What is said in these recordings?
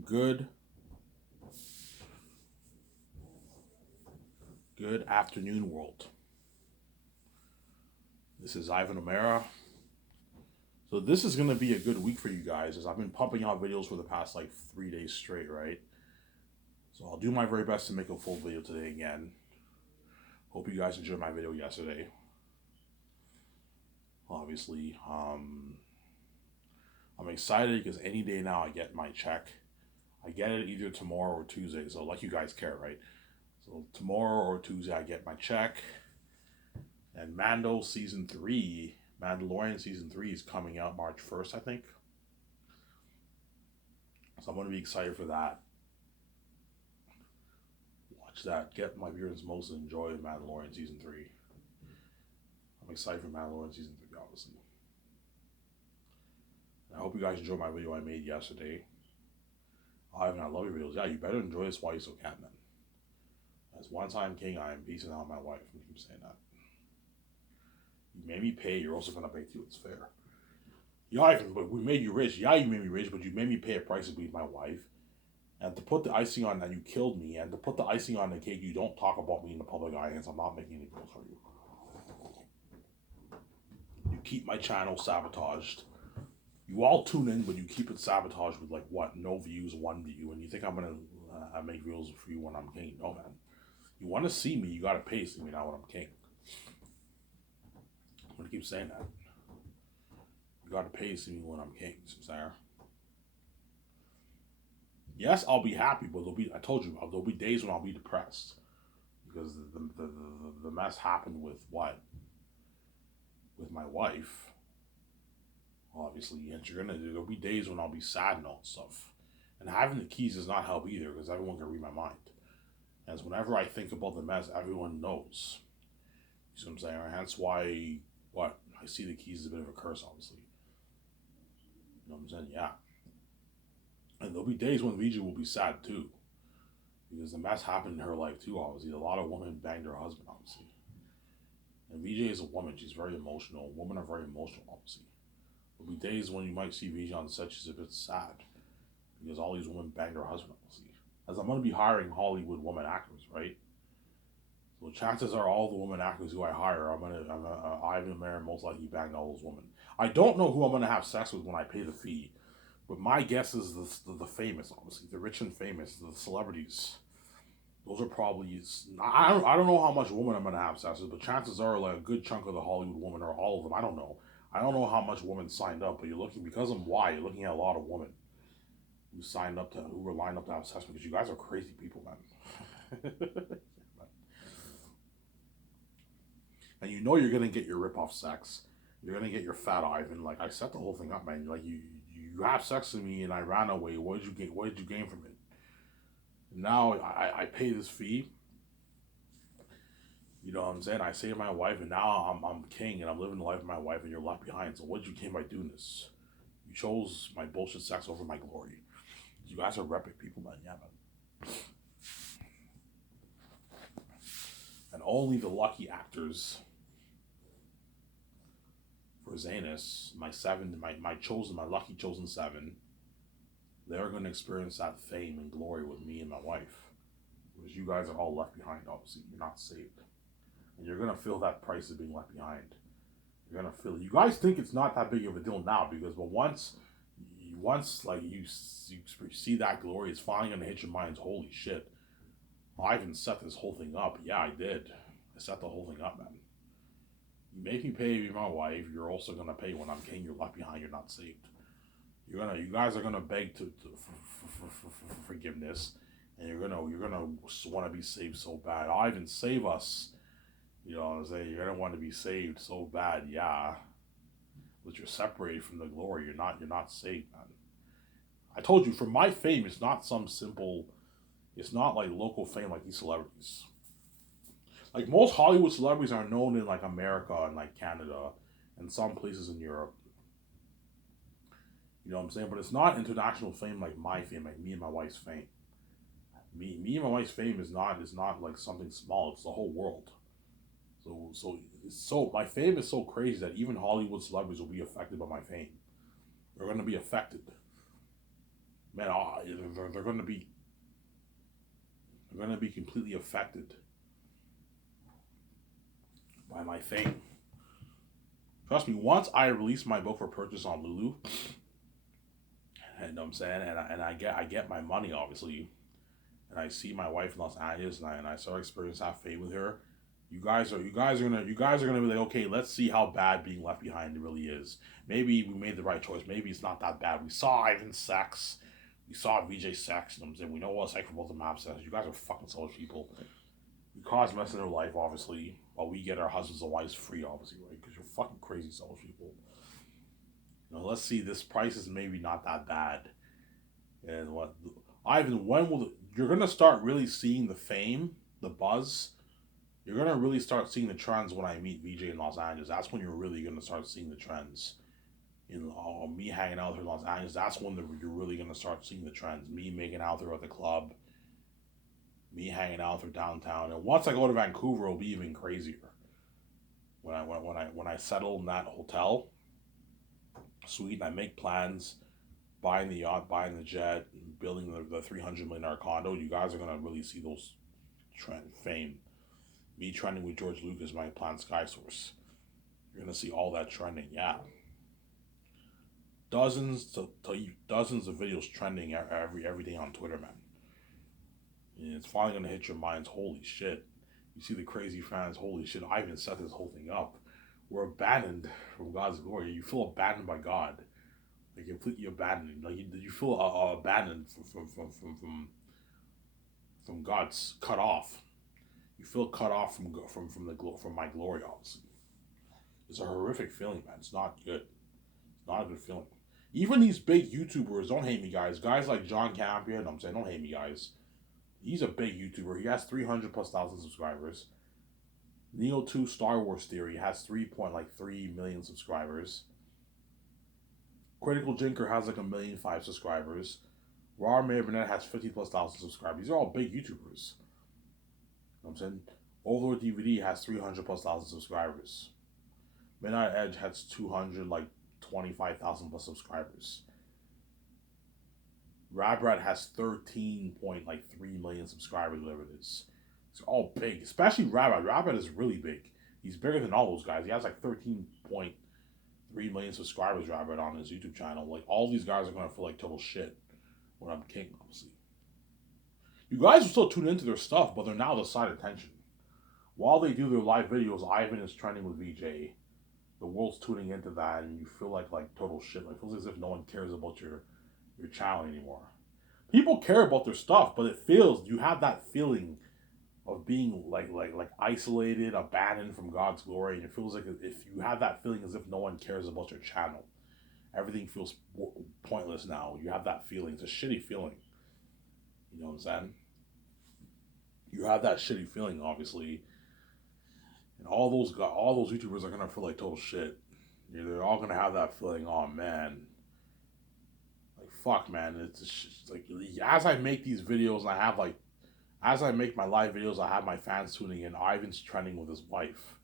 Good good afternoon, world. This is Ivan O'Mara. So this is gonna be a good week for you guys, as I've been pumping out videos for the past like 3 days straight, right? So I'll do my very best to make a full video today again. Hope you guys enjoyed my video yesterday. Obviously, I'm excited because any day now I get my check. I get it either tomorrow or Tuesday, so like you guys care, right? So tomorrow or Tuesday I get my check, and Mandalorian season three is coming out March 1st, I think. So I'm gonna be excited for that. Watch that. Get my viewers most enjoy Mandalorian season three. I'm excited for Mandalorian season three, obviously. And I hope you guys enjoyed my video I made yesterday. Ivan, I love your videos. Yeah, you better enjoy this while you still can, man. As one time king, I am piecing out my wife. I keep saying that. You made me pay. You're also gonna pay too. It's fair. Yeah, Ivan, but we made you rich. Yeah, you made me rich, but you made me pay a price to be my wife. And to put the icing on that, you killed me. And to put the icing on the cake, you don't talk about me in the public eye, and I'm not making any videos for you. You keep my channel sabotaged. You all tune in, but you keep it sabotaged with like what? No views, one view, and you think I'm gonna make videos for you when I'm king? No, man. You want to see me? You gotta pay to see me now when I'm king. I'm gonna keep saying that. You gotta pay to see me when I'm king, Sarah. Yes, I'll be happy, but there'll be. I told you, there'll be days when I'll be depressed because the mess happened with what? With my wife, obviously, and there'll be days when I'll be sad and all stuff. And having the keys does not help either because everyone can read my mind. As whenever I think about the mess, everyone knows. You see what I'm saying? Hence why what I see the keys as a bit of a curse, obviously. You know what I'm saying? Yeah. And there'll be days when VJ will be sad too. Because the mess happened in her life too, obviously. A lot of women banged her husband, obviously. And VJ is a woman, she's very emotional. Women are very emotional, obviously. There'll be days when you might see VJ on the set, she's a bit sad. Because all these women banged her husband, obviously. As I'm gonna be hiring Hollywood woman actors, right? So chances are all the women actors who I hire, Ivan Marin most likely banged all those women. I don't know who I'm gonna have sex with when I pay the fee, but my guess is the famous, obviously, the rich and famous, the celebrities. Those are probably. I don't know how much women I'm gonna have sex with, but chances are like a good chunk of the Hollywood women or all of them. I don't know. I don't know how much women signed up, but you're looking because of why you're looking at a lot of women who were lined up to have sex because you guys are crazy people, man. And you know you're gonna get your rip off sex. You're gonna get your fat Ivan. Like I set the whole thing up, man. Like you have sex with me and I ran away. What did you gain? What did you gain from it? Now I pay this fee. You know what I'm saying? I save my wife, and now I'm king, and I'm living the life of my wife, and you're left behind. So what did you gain by doing this? You chose my bullshit sex over my glory. You guys are epic people, man. Yeah, man. And only the lucky actors for Zanus, my lucky chosen seven, they're going to experience that fame and glory with me and my wife. Because you guys are all left behind, obviously. You're not saved. And you're going to feel that price of being left behind. You're going to feel it. You guys think it's not that big of a deal now because, but once like you see that glory, it's finally going to hit your minds. Holy shit. I even set this whole thing up. Yeah, I did. I set the whole thing up, man. You make me pay to be my wife. You're also gonna pay when I'm king. You're left behind. You're not saved. You guys are gonna beg for forgiveness, and you're gonna want to be saved so bad. I even save us. You know what I'm saying? You're gonna want to be saved so bad, yeah. But you're separated from the glory. You're not saved, man. I told you, for my fame, it's not some simple. It's not like local fame like these celebrities. Like most Hollywood celebrities are known in like America and like Canada and some places in Europe. You know what I'm saying? But it's not international fame like my fame, like me and my wife's fame. Me and my wife's fame is not like something small. It's the whole world. So my fame is so crazy that even Hollywood celebrities will be affected by my fame. They're gonna be affected. man, they're going to be completely affected by my fame. Trust me, once I release my book for purchase on Lulu, and you know what I'm saying, and I get my money obviously, and I see my wife in Los Angeles, and I start experiencing that fame with her. You guys are gonna be like, okay, let's see how bad being left behind really is. Maybe we made the right choice. Maybe it's not that bad. We saw Ivan sex, we saw VJ sex, and I'm saying we know what sex for both of them have sex. You guys are fucking selfish people. We cause mess in their life, obviously, while we get our husbands and wives free, obviously, right? Because you're fucking crazy selfish people. You know, let's see. This price is maybe not that bad, and what Ivan, when will you're gonna start really seeing the fame, the buzz? You're gonna really start seeing the trends when I meet VJ in Los Angeles. That's when you're really gonna start seeing the trends. You know, me hanging out here in Los Angeles. That's when you're really gonna start seeing the trends. Me making out there at the club. Me hanging out there downtown. And once I go to Vancouver, it'll be even crazier. When I settle in that hotel suite and I make plans, buying the yacht, buying the jet, building the $300 million condo, you guys are gonna really see those fame. Me trending with George Lucas, my planned Sky Source. You're gonna see all that trending. Yeah, dozens of videos trending every day on Twitter, man. And it's finally gonna hit your minds. Holy shit! You see the crazy fans. Holy shit! I even set this whole thing up. We're abandoned from God's glory. You feel abandoned by God, like completely abandoned. Like you feel abandoned from God's cut off. You feel cut off from my glory. Obviously, it's a horrific feeling, man. It's not good. It's not a good feeling. Even these big YouTubers, don't hate me, guys. Guys like John Campion, I'm saying, don't hate me, guys. He's a big YouTuber. He has 300 plus thousand subscribers. Neo2 Star Wars Theory has 3.3 million subscribers. Critical Jinker has like 1,000,005 subscribers. Raw Mayor Burnett has 50 plus thousand subscribers. These are all big YouTubers. You know what I'm saying? Overlord DVD has 300 plus thousand subscribers. Midnight Edge has 225,000 plus subscribers. Rabrat has 13.3 million subscribers, whatever it is. It's all big, especially Rabrat. Rabrat is really big. He's bigger than all those guys. He has like 13.3 million subscribers, Rabrat, on his YouTube channel. Like, all these guys are gonna feel like total shit when I'm king, obviously. You guys are still tuned into their stuff, but they're now the side attention. While they do their live videos, Ivan is trending with VJ. The world's tuning into that, and you feel like total shit. Like, it feels as if no one cares about your channel anymore. People care about their stuff, but it feels you have that feeling of being like isolated, abandoned from God's glory, and it feels like if you have that feeling as if no one cares about your channel. Everything feels pointless now. You have that feeling. It's a shitty feeling. You know what I'm saying? You have that shitty feeling, obviously, and all those YouTubers are gonna feel like total shit. They're all gonna have that feeling. Oh man, like fuck, man. It's just, like as I make these videos, and as I make my live videos, I have my fans tuning in. Ivan's trending with his wife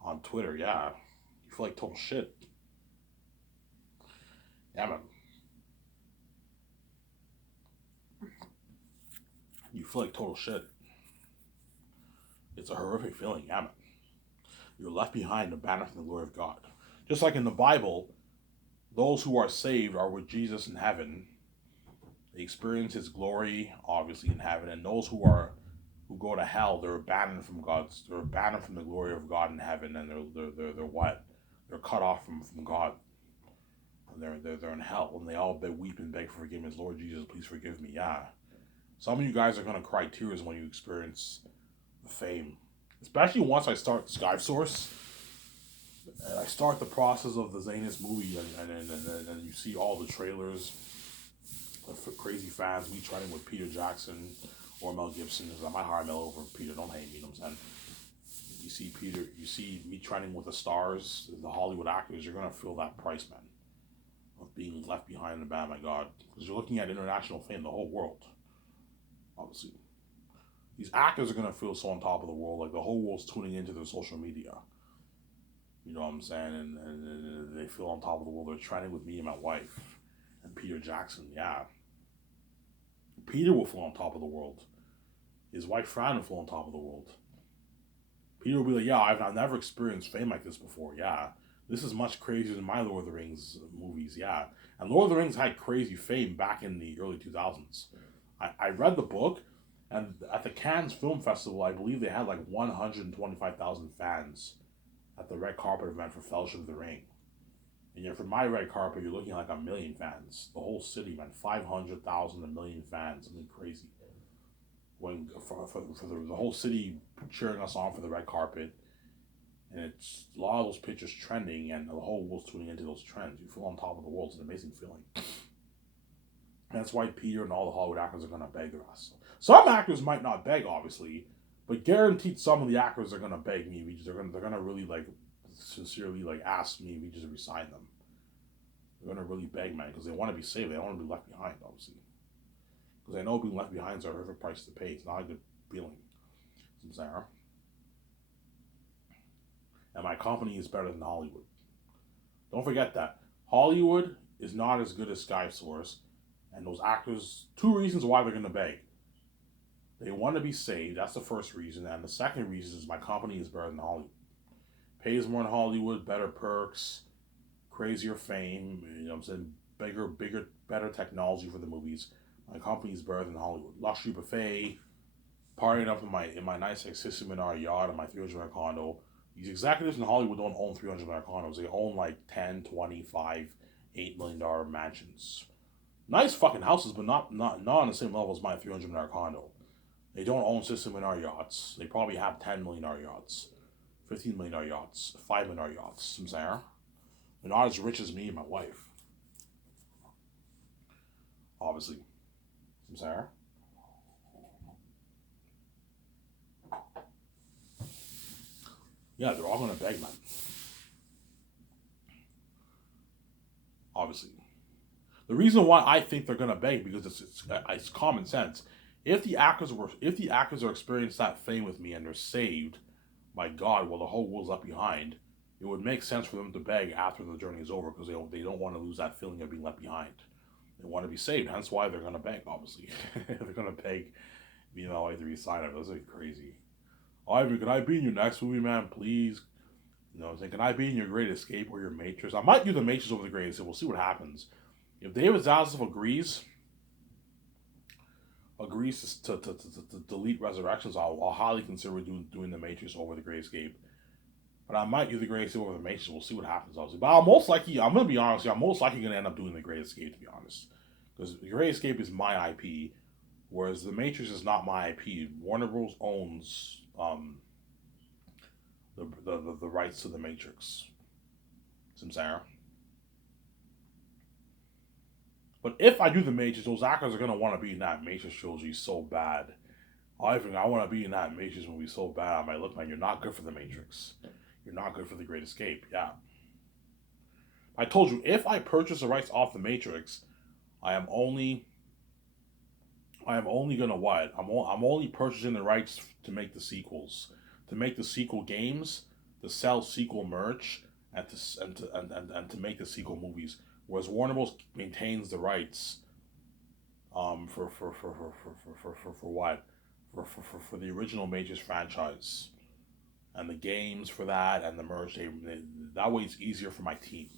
on Twitter. Yeah, you feel like total shit. Yeah, man. You feel like total shit. It's a horrific feeling. Yeah, man. You're left behind, abandoned from the glory of God. Just like in the Bible, those who are saved are with Jesus in heaven. They experience His glory, obviously, in heaven, and those who go to hell, they're abandoned from the glory of God in heaven, and they're what? They're cut off from God. And they're in hell, and they weep and beg for forgiveness. Lord Jesus, please forgive me. Yeah, some of you guys are gonna cry tears when you experience the fame, especially once I start Sky Source. And I start the process of the Zanus movie, and you see all the trailers for crazy fans, me training with Peter Jackson or Mel Gibson. Because I might hire Mel over Peter. Don't hate me, you know what I'm saying? You see me training with the stars, the Hollywood actors. You're gonna feel that price, man, of being left behind in the band. My God, because you're looking at international fame, the whole world. Obviously, these actors are gonna feel so on top of the world, like the whole world's tuning into their social media. You know what I'm saying? And they feel on top of the world. They're training with me and my wife and Peter Jackson. Yeah. Peter will feel on top of the world. His wife Fran will feel on top of the world. Peter will be like, yeah, I've never experienced fame like this before. Yeah, this is much crazier than my Lord of the Rings movies. Yeah, and Lord of the Rings had crazy fame back in the early 2000s. I read the book, and at the Cannes Film Festival, I believe they had like 125,000 fans at the red carpet event for Fellowship of the Ring. And for my red carpet, you're looking at like 1 million fans. The whole city, man, 500,000, 1 million fans, something crazy. When for the whole city cheering us on for the red carpet, and it's a lot of those pictures trending, and the whole world's tuning into those trends. You feel on top of the world. It's an amazing feeling. And that's why Peter and all the Hollywood actors are gonna beg the rest. Some actors might not beg, obviously, but guaranteed some of the actors are gonna beg me. Because they're gonna really like sincerely like ask me if we just resign them. They're gonna really beg, man, because they want to be saved. They don't want to be left behind, obviously. Because I know being left behind is a horrific price to pay. It's not a good feeling. Sarah. And my company is better than Hollywood. Don't forget that. Hollywood is not as good as Sky Source. And those actors, 2 reasons why they're going to beg. They want to be saved. That's the first reason. And the second reason is my company is better than Hollywood. Pays more in Hollywood, better perks, crazier fame, you know what I'm saying? Bigger, better technology for the movies. My company is better than Hollywood. Luxury buffet, partying up in my nice like $60 yacht and my 300 condo. These executives in Hollywood don't own $300 condos. They own like 10, 25, $8 million mansions. Nice fucking houses, but not on the same level as my $300 condo. They don't own $60 million yachts. They probably have $10 million yachts, $15 million yachts, $5 million yachts. I'm saying they're not as rich as me and my wife. Obviously. I'm saying. Yeah, they're all gonna beg, man. Obviously, the reason why I think they're gonna beg because it's common sense. If the actors are experiencing that fame with me and they're saved by God while the whole world's left behind, it would make sense for them to beg after the journey is over because they don't want to lose that feeling of being left behind. They want to be saved. Hence why they're gonna beg. Obviously, they're gonna beg. You know, like to resign it. Those are crazy. Ivan, can I be in your next movie, man? Please. You know, can I be in your Great Escape or your Matrix? I might do the Matrix over the Great Escape. We'll see what happens. If David Zaslav agrees to delete Resurrections, I'll highly consider doing the Matrix over the Great Escape. But I might do the Great Escape over the Matrix. We'll see what happens, obviously. But I'm going to be honest, I'm most likely going to end up doing the Great Escape, to be honest. Because the Great Escape is my IP, whereas the Matrix is not my IP. Warner Bros. Owns the rights to the Matrix. Samsara. But if I do the Matrix, those actors are gonna want to be in that Matrix trilogy so bad. I want to be in that Matrix movie so bad. I might look, man, you're not good for the Matrix. You're not good for the Great Escape. Yeah. I told you, if I purchase the rights off the Matrix, I am only gonna what? I'm only purchasing the rights to make the sequels, to make the sequel games, to sell sequel merch, and to make the sequel movies. Whereas Warner Bros. Maintains the rights, for what? For the original Matrix franchise, and the games for that, and the merch. That way it's easier for my team.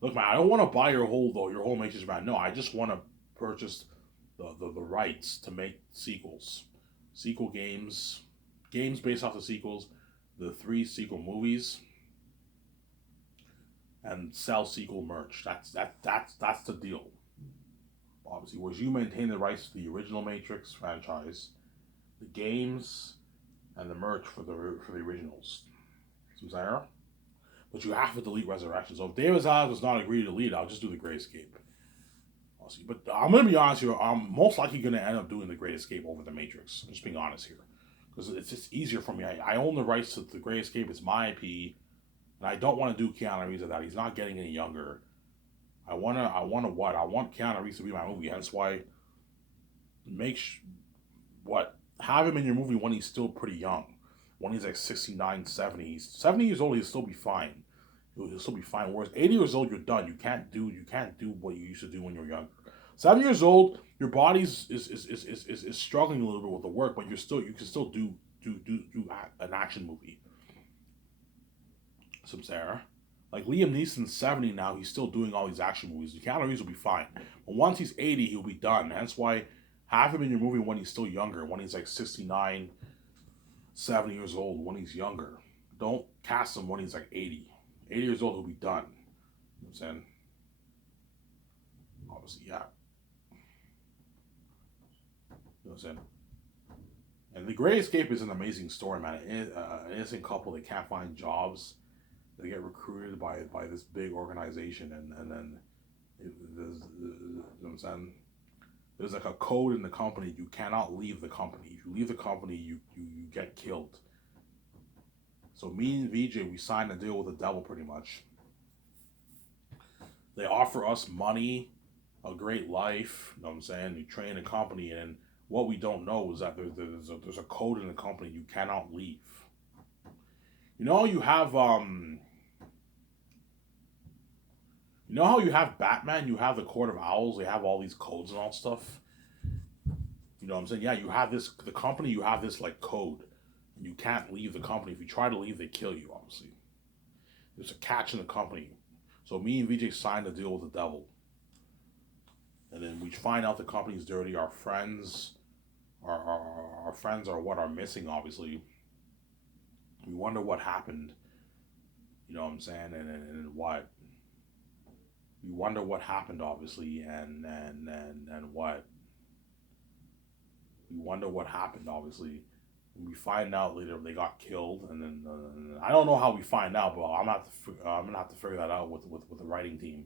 Look, man, I don't want to buy your whole Matrix brand. No, I just want to purchase the rights to make sequels, games based off the sequels, the 3 sequel movies, and sell sequel merch. That's the deal. Obviously, whereas you maintain the rights to the original Matrix franchise, the games, and the merch for the originals. Sarah? But you have to delete Resurrection. So if David Zaslav does not agree to delete it, I'll just do the Great Escape. But I'm going to be honest here, I'm most likely going to end up doing the Great Escape over the Matrix. I'm just being honest here. Because it's just easier for me. I own the rights to the Great Escape. It's my IP. And I don't want to do Keanu Reeves of that. He's not getting any younger. I want Keanu Reeves to be my movie. Hence why have him in your movie when he's still pretty young. When he's like 69, 70. 70 years old, he'll still be fine. He'll still be fine. Whereas 80 years old, you're done. You can't do what you used to do when you were younger. 7 years old, your body's is struggling a little bit with the work, but you can still an action movie. Samsara. Like Liam Neeson's 70 now, he's still doing all these action movies. Keanu Reeves will be fine. But once he's 80, he'll be done. That's why have him in your movie when he's still younger, when he's like 69, 70 years old, when he's younger. Don't cast him when he's like 80. 80 years old, he'll be done. You know what I'm saying? Obviously, yeah. You know what I'm saying? And The Great Escape is an amazing story, man. An innocent couple that can't find jobs. They get recruited by this big organization, and then there's, you know what I'm saying? There's like a code in the company. You cannot leave the company. If you leave the company, you get killed. So me and VJ, we signed a deal with the devil pretty much. They offer us money, a great life, you know what I'm saying? You train a company, and what we don't know is that there's a code in the company. You cannot leave. You know you have you know how you have Batman, you have the Court of Owls, they have all these codes and all stuff. You know what I'm saying? Yeah, you have this the company, you have this like code. You can't leave the company. If you try to leave, they kill you, obviously. There's a catch in the company. So me and VJ signed a deal with the devil. And then we find out the company's dirty. Our friends our friends are what are missing, obviously. We wonder what happened. You know what I'm saying? And what we wonder what happened, obviously, and what we wonder what happened, obviously. And we find out later they got killed, and then I don't know how we find out, but I'm gonna have to figure that out with the writing team.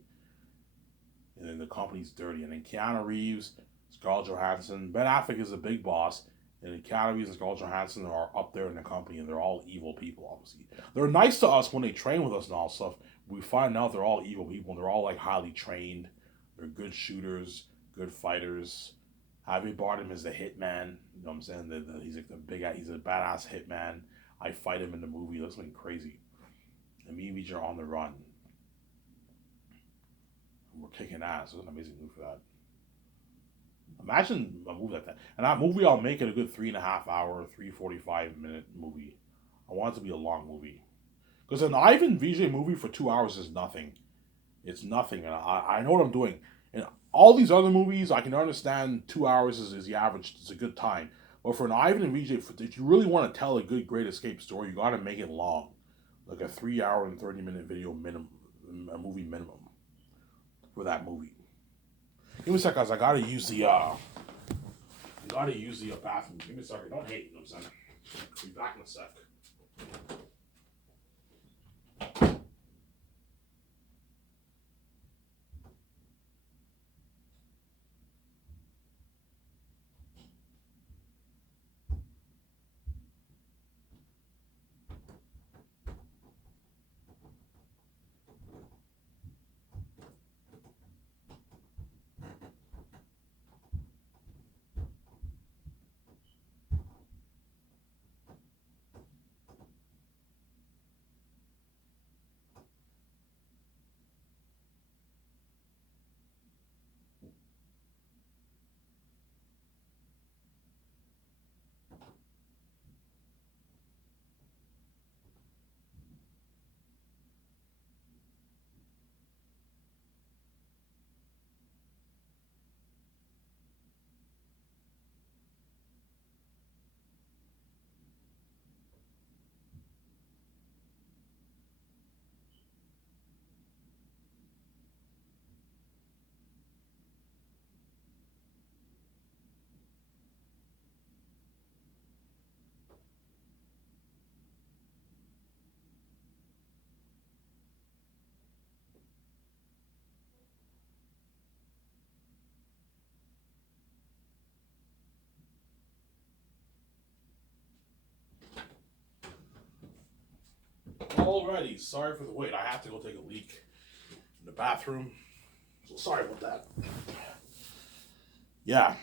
And then the company's dirty, and then Keanu Reeves, Scarlett Johansson, Ben Affleck is a big boss, and then Keanu Reeves and Scarlett Johansson are up there in the company, and they're all evil people, obviously. They're nice to us when they train with us and all stuff. We find out they're all evil people, and they're all like highly trained. They're good shooters, good fighters. Javier Bardem is the hitman. You know what I'm saying? He's like the big guy. He's a badass hitman. I fight him in the movie. That's something crazy. And me and Vijay are on the run. And we're kicking ass. It was an amazing movie for that. Imagine a movie like that. And that movie, I'll make it a good 3.5 hour, 3:45 minute movie. I want it to be a long movie. Because an Ivan VJ movie for 2 hours is nothing. It's nothing. And I know what I'm doing. And all these other movies, I can understand 2 hours is the average. It's a good time. But for an Ivan and VJ, if you really want to tell a good Great Escape story, you got to make it long. Like a 3 hour and 30 minute video minimum, a movie minimum for that movie. Give me a sec, guys. I gotta use the bathroom. Give me a second. Don't hate. You know what I'm saying? I'll be back in a sec. Alrighty, sorry for the wait. I have to go take a leak in the bathroom. So sorry about that. Yeah,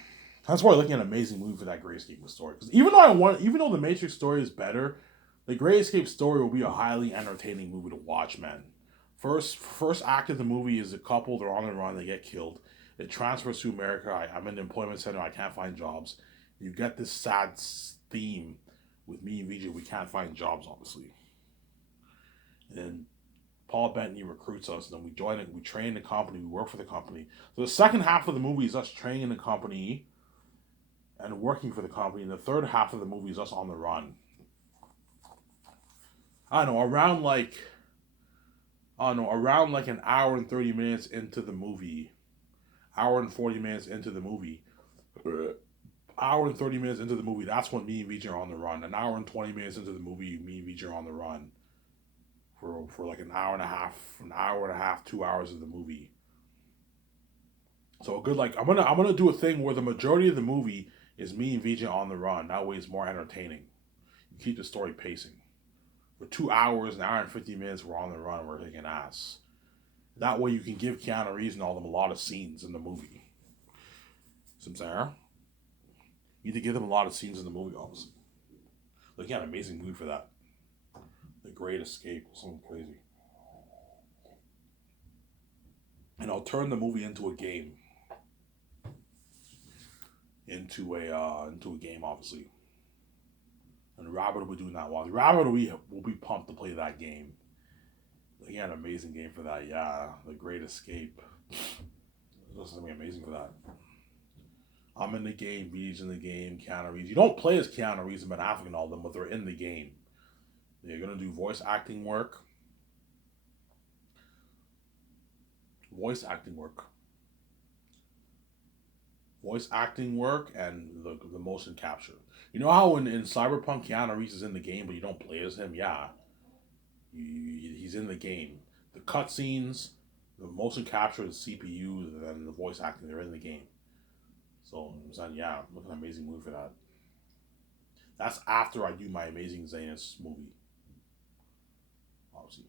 that's why I'm looking at an amazing movie for that Great Escape story. Because even though the Matrix story is better, the Great Escape story will be a highly entertaining movie to watch, man. First act of the movie is a couple. They're on the run. They get killed. It transfers to America. I'm in the employment center. I can't find jobs. You get this sad theme with me and VJ. We can't find jobs, obviously. And then Paul Bettany recruits us, and then we join it. We train the company. We work for the company. So the second half of the movie is us training the company and working for the company, and the third half of the movie is us on the run. I don't know, around like an hour and 30 minutes into the movie, hour and 40 minutes into the movie, hour and 30 minutes into the movie, that's when me and VJ are on the run. An hour and 20 minutes into the movie, me and VJ are on the run for like an hour and a half, 2 hours of the movie. So a good, like, I'm gonna do a thing where the majority of the movie is me and VJ on the run. That way it's more entertaining. You keep the story pacing. For 2 hours, an hour and 50 minutes, we're on the run, we're kicking ass. That way you can give Keanu Reeves and all them a lot of scenes in the movie. See what I'm saying? You need to give them a lot of scenes in the movie, obviously. Like, yeah, an amazing movie for that. The Great Escape, something crazy. And I'll turn the movie into a game. Into a game, obviously. And Robert will be doing that while Robert will be pumped to play that game. He had an amazing game for that. Yeah, The Great Escape. This is gonna be amazing for that. I'm in the game. V's in the game. Keanu Reeves. You don't play as Keanu Reeves and Ben Affleck and all them, but they're in the game. They're gonna do voice acting work. Voice acting work. Voice acting work and the motion capture. You know how in Cyberpunk Keanu Reeves is in the game, but you don't play as him? Yeah. He's in the game. The cutscenes, the motion capture, the CPU, and the voice acting, they're in the game. So I'm saying, yeah, looking an amazing movie for that. That's after I do my Amazing Zanus movie. Obviously.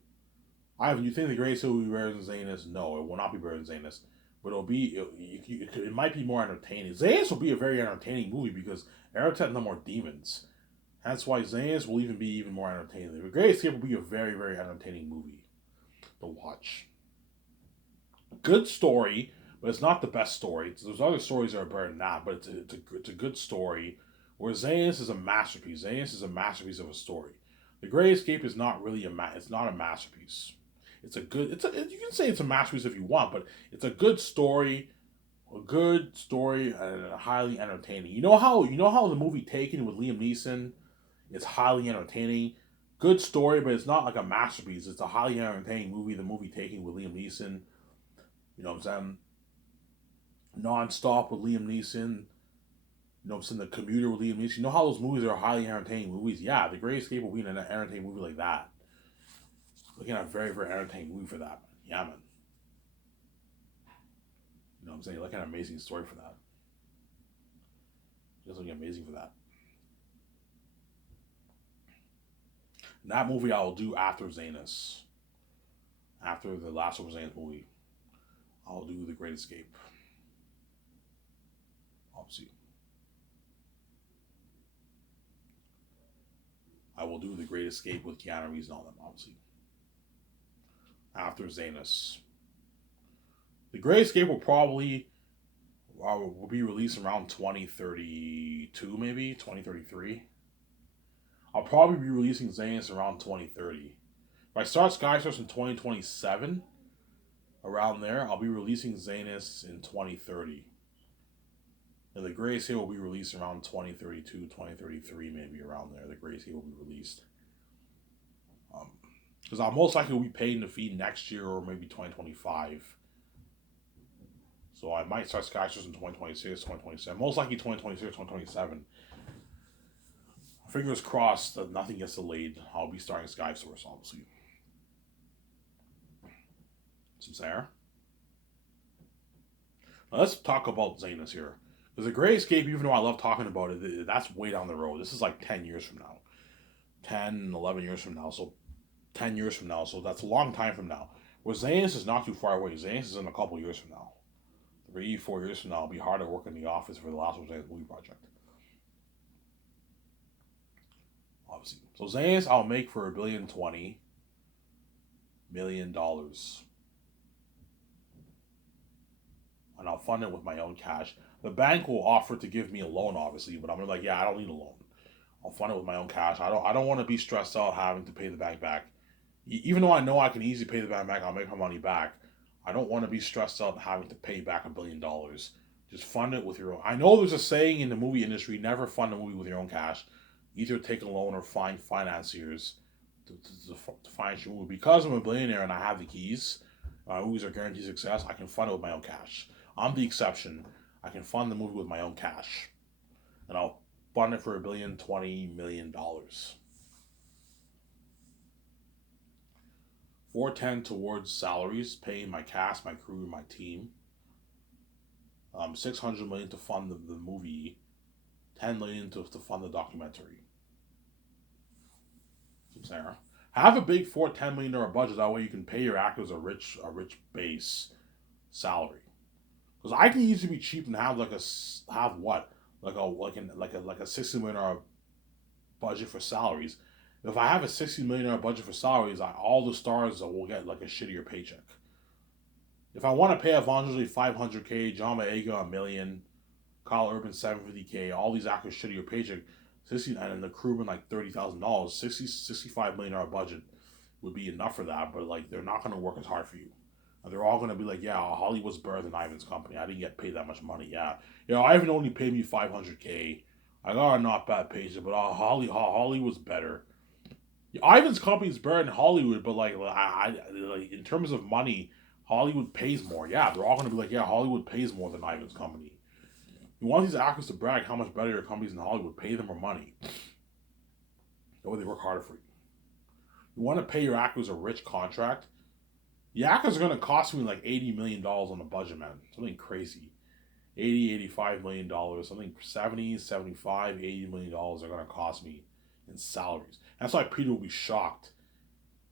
You think the greatest will be better than Zanus? No, it will not be better than Zanus. But it might be more entertaining. Zanus will be a very entertaining movie because Eretz had no more demons. That's why Zanus will even be even more entertaining. The Great Escape will be a very, very entertaining movie to watch. Good story, but it's not the best story. There's other stories that are better than that, but it's a good story. Where Zanus is a masterpiece. Zanus is a masterpiece of a story. The Great Escape is not really it's not a masterpiece. You can say it's a masterpiece if you want, but it's a good story, and highly entertaining. You know how the movie Taken with Liam Neeson is highly entertaining. Good story, but it's not like a masterpiece. It's a highly entertaining movie. The movie Taken with Liam Neeson. You know what I'm saying? Non-stop with Liam Neeson. You know what I'm saying? The Commuter with Liam Neeson. You know how those movies are highly entertaining movies? Yeah, The Great Escape will be an entertaining movie like that. Looking at a very, very entertaining movie for that. Yeah, man. You know what I'm saying? Like an amazing story for that. Just looking amazing for that. And that movie I will do after Zanus. After the last of Zanus movie. I'll do The Great Escape. Obviously. I will do The Great Escape with Keanu Reeves and all them, obviously. After Zanus. The Great Escape will probably will be released around 2032, maybe 2033. I'll probably be releasing Zanus around 2030. If I start Skysource in 2027, around there, I'll be releasing Zanus in 2030. And The Great Escape will be released around 2032, 2033, maybe around there. The Great Escape will be released. Because I'll most likely be paying the fee next year or maybe 2025. So I might start Skysource in 2026, 2027. Most likely 2026, 2027. Fingers crossed that nothing gets delayed. I'll be starting Skysource, obviously. Some Sarah. Now let's talk about Zanus here. Because The Great Escape, even though I love talking about it, that's way down the road. This is like 10 years from now. 10, 11 years from now. So 10 years from now. So that's a long time from now. Where Zanus is not too far away. Zanus is in a couple years from now. 3-4 years from now, it'll be hard to work in the office for the Last of Zanus movie project. Obviously. So Zanus I'll make for $1,020,000,000. and I'll fund it with my own cash. The bank will offer to give me a loan, obviously, but I'm gonna be like, yeah, I don't need a loan. I'll fund it with my own cash. I don't want to be stressed out having to pay the bank back. Even though I know I can easily pay the bank back, I'll make my money back. I don't want to be stressed out having to pay back $1 billion. Just fund it with your own. I know there's a saying in the movie industry: never fund a movie with your own cash. Either take a loan or find financiers to finance your movie. Because I'm a billionaire and I have the keys, my movies are guaranteed success. I can fund it with my own cash. I'm the exception. I can fund the movie with my own cash, and I'll fund it for $1,020,000,000. 410 towards salaries, paying my cast, my crew, my team. 600 million to fund the movie. 10 million to fund the documentary. Sarah, have a big $4 10 million budget. That way you can pay your actors a rich base salary. Because I can easily be cheap and have have what like a $60 million budget for salaries. If I have a $60 million budget for salaries, all the stars will get like a shittier paycheck. If I want to pay Evangeline 500K, John Boyega $1 million, Kyle Urban 750K, all these actors shittier paycheck, 60 and the crewman like $30,000, 65 million budget would be enough for that. But like they're not gonna work as hard for you. And they're all gonna be like, yeah, Hollywood's better than Ivan's company. I didn't get paid that much money. Yeah, Ivan only paid me 500K. I got a not bad paycheck, but Hollywood's better. Ivan's company is better than Hollywood, but like in terms of money, Hollywood pays more. Yeah, they're all gonna be like, yeah, Hollywood pays more than Ivan's company. You want these actors to brag how much better your companies in Hollywood, pay them more money. That way they work harder for you. You want to pay your actors a rich contract. The actors are gonna cost me like $80 million on the budget, man. Something crazy. 85 million dollars, something 70, 75, $80 million are gonna cost me in salaries. That's why Peter will be shocked.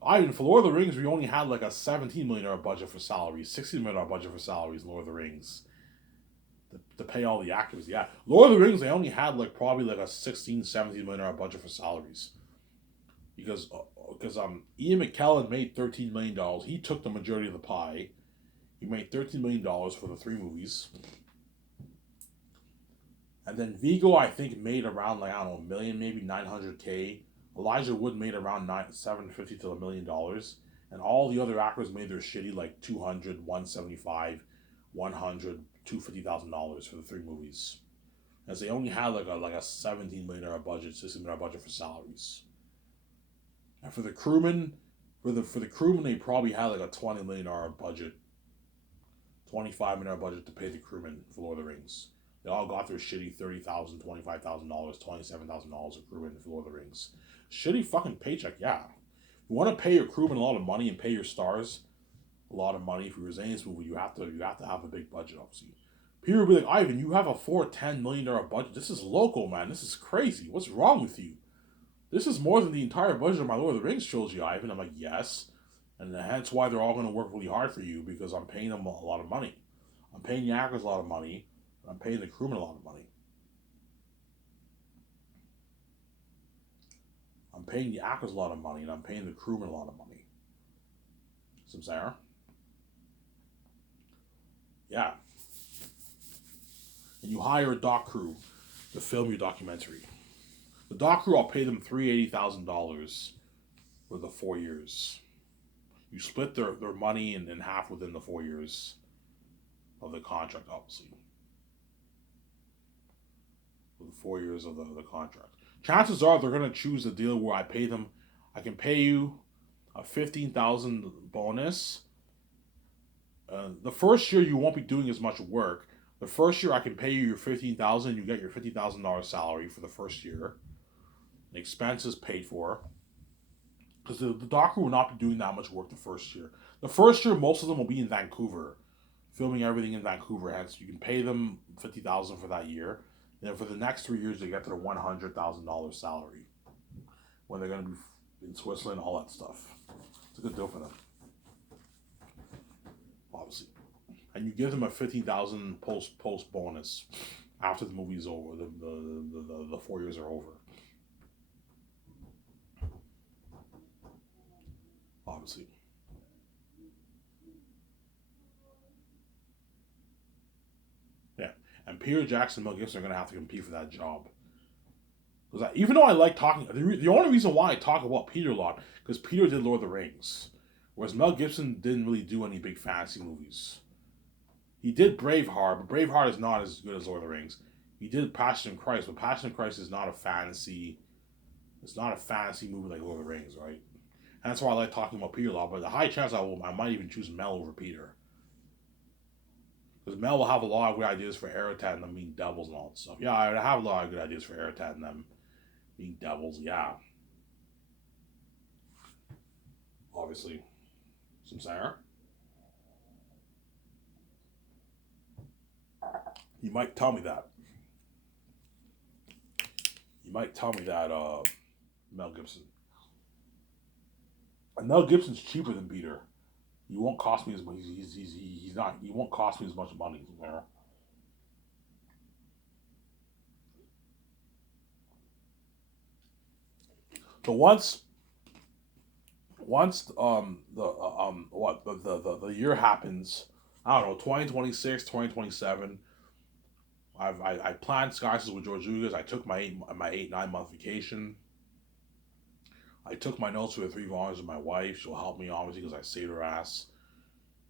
Ivan, for Lord of the Rings, we only had like a $17 million budget for salaries, $16 million budget for salaries in Lord of the Rings. To pay all the actors, yeah. Lord of the Rings, they only had like probably like a 16, $17 million budget for salaries. Because Ian McKellen made $13 million. He took the majority of the pie. He made $13 million for the three movies. And then Vigo, I think, made around like I don't know, a million, maybe 900K. Elijah Wood made around 750 to $1 million, and all the other actors made their shitty like 200, 175, 100, $250,000 for the three movies, as they only had like a $17 million budget, $16 million budget for salaries. And for the crewmen, for the crewmen, they probably had like a $20 million budget, $25 million budget to pay the crewmen for Lord of the Rings. They all got their shitty $30,000, $25,000, $27,000 of crewmen for Lord of the Rings. Shitty fucking paycheck, yeah. You want to pay your crewmen a lot of money and pay your stars a lot of money for your Zane's movie, you have to have a big budget, obviously. People will be like, Ivan, you have a $410 million budget. This is local, man. This is crazy. What's wrong with you? This is more than the entire budget of my Lord of the Rings trilogy, Ivan. I'm like, yes. And hence why they're all going to work really hard for you, because I'm paying them a lot of money. I'm paying the actors a lot of money. I'm paying the crewmen a lot of money. I'm paying the actors a lot of money, and I'm paying the crewmen a lot of money. Some Sarah? Yeah. And you hire a doc crew to film your documentary. The doc crew, I'll pay them $380,000 for the 4 years. You split their money in half within the 4 years of the contract, obviously. For the 4 years of the contract. Chances are they're going to choose a deal where I can pay you a $15,000 bonus. The first year you won't be doing as much work. The first year I can pay you your $15,000. You get your $50,000 salary for the first year. The expenses paid for. Because the doctor will not be doing that much work the first year. The first year, most of them will be in Vancouver, filming everything in Vancouver. Hence, you can pay them $50,000 for that year. And then for the next 3 years, they get their $100,000 salary when they're going to be in Switzerland, all that stuff. It's a good deal for them, obviously. And you give them a $15,000 post bonus after the movie's over. The 4 years are over. Obviously. Peter Jackson and Mel Gibson are gonna have to compete for that job. Because even though I like talking, the only reason why I talk about Peter a lot because Peter did Lord of the Rings, whereas Mel Gibson didn't really do any big fantasy movies. He did Braveheart, but Braveheart is not as good as Lord of the Rings. He did Passion of Christ, but Passion of Christ is not a fantasy. It's not a fantasy movie like Lord of the Rings, right? And that's why I like talking about Peter a lot. But the high chance I might even choose Mel over Peter. Because Mel will have a lot of good ideas for Erotat and them being devils and all that stuff. Yeah, I would have a lot of good ideas for Erotat and them being devils, yeah. Obviously. Some Sarah. You might tell me that. You might tell me that Mel Gibson. And Mel Gibson's cheaper than Peter. He won't cost me as much. He's not. He won't cost me as much money. Sarah. So once the year happens, I don't know, 2026, 2027. I planned Skysis with George Lucas. I took my 8 9 month vacation. I took my notes for the 3 volumes with my wife. She'll help me obviously because I saved her ass.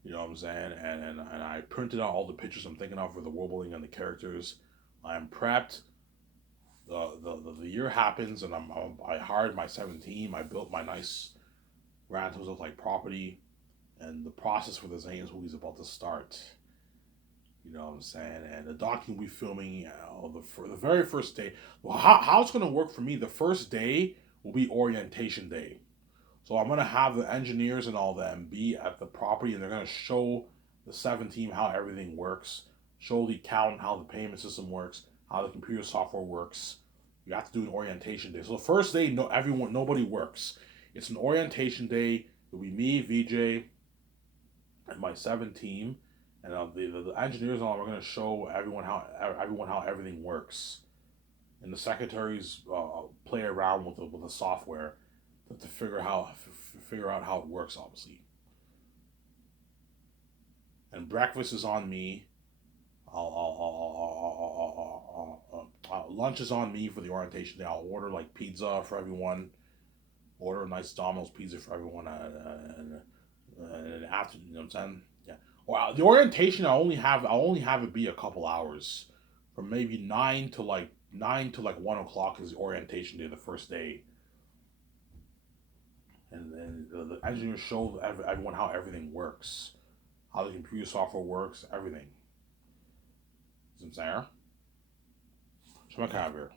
You know what I'm saying? And I printed out all the pictures I'm thinking of for the world building and the characters. I'm prepped. The year happens and I hired my 7 team. I built my nice Rantos of like property, and the process for the Zane's movie is about to start. You know what I'm saying? And the doc will be filming for the very first day. Well, how it's gonna work for me? The first day will be orientation day. So I'm gonna have the engineers and all them be at the property, and they're gonna show the 7 team how everything works, show the accountant how the payment system works, how the computer software works. You have to do an orientation day. So the first day, nobody works. It's an orientation day. It'll be me, VJ, and my 7 team, and the engineers and all are going to show everyone how everything works, and the secretaries play around with the software to figure out how it works, obviously. And breakfast is on me. Lunch is on me for the orientation day. I'll order like pizza for everyone. Order a nice Domino's pizza for everyone, and after, you know what I'm saying? Yeah. Well, the orientation I only have it be a couple hours, from maybe 1 o'clock is the orientation day, the first day, and then the engineers show everyone how everything works, how the computer software works, everything. You know what I'm saying? So I'm here.